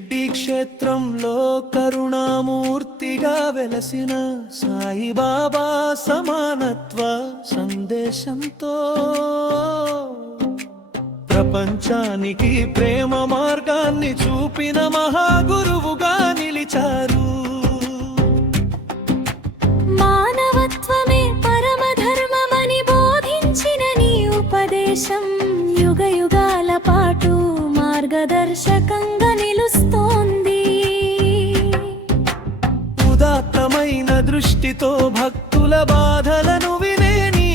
షిర్డీ క్షేత్రంలో కరుణామూర్తిగా వెలసిన సాయిబాబా సమానత్వ సందేశంతో ప్రపంచానికి ప్రేమ మార్గాన్ని చూపిన మహాగురువుగా నిలిచారు. మానవత్వమే పరమధర్మమని బోధించిన నీ ఉపదేశం యుగ యుగాల పాటు మార్గదర్శకంగా నిలుస్తోంది. ఉదాత్తమైన దృష్టితో భక్తుల బాధలను వినే నీ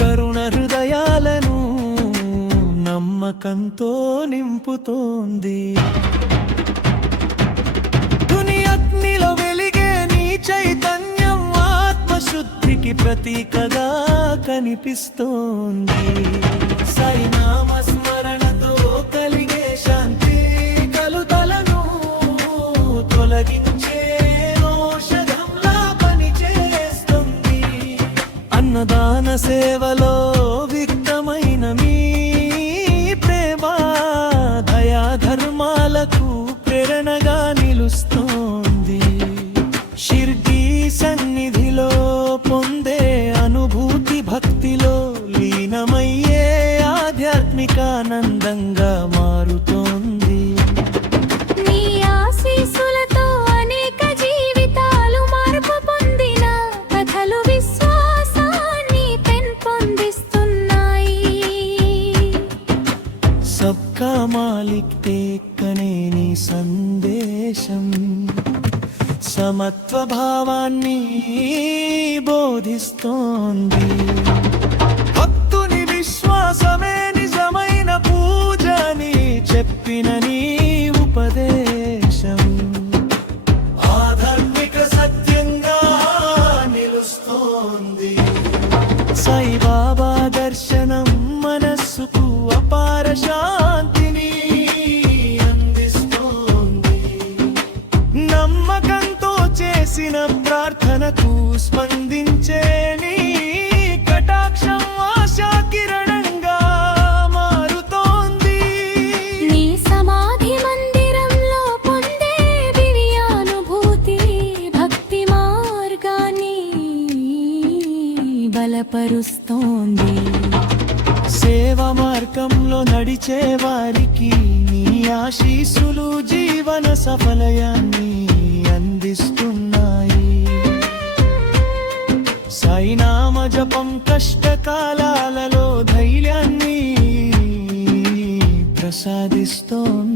కరుణ హృదయాలను నమ్మకంతో నింపుతోంది. తుని అగ్నిలో వెలిగే నీ చైతన్యం ఆత్మశుద్ధికి ప్రతీకగా కనిపిస్తోంది. సాయినామ స్మరణతో కలిగే శాంతి కలుతలను తొలగించే ఔషధంలా పనిచేస్తుంది. అన్నదాన సేవలో విక్తమైన మీ ప్రేమ దయా ధర్మాలకు ప్రేరణగా నిలుస్తోంది. షిర్డీ సన్నిధిలో పొందే అనుభూతి భక్తిలో లీనమయ్యే ఆధ్యాత్మికానందంగా మారుతోంది. నీ ఆశీస్సులతో అనేక జీవితాలు మార్పు పొందిన కథలు విశ్వాసాన్ని పెంపొందిస్తున్నాయి. సబ్కా మాలిక్ తేక్కనే నీ సందేశం సమత్వ భావాన్ని బోధిస్తోంది. భక్తుని విశ్వాసమే నిజమైన పూజని చెప్పిన నీ ఉపదేశం ఆధ్యాత్మిక సత్యంగా నిలుస్తోంది. సాయిబాబా దర్శనం మనస్సుకు అపార శాంతిని అందిస్తోంది. నమ్మకంతో చేసిన ప్రార్థనకు స్పందించే నీ కటాక్షం ఆశా కిరణంగా మారుతోంది. నీ సమాధి మందిరంలో పొందే దివ్యానుభూతి భక్తి మార్గాన్ని బలపరుస్తోంది. సేవ మార్గంలో నడిచే వారికి నీ ఆశీస్సులు జీవన సఫలయాన్ని అందిస్తున్నాయి. సాయినామ జపం కష్టకాలాలలో ధైర్యాన్ని ప్రసాదిస్తోంది.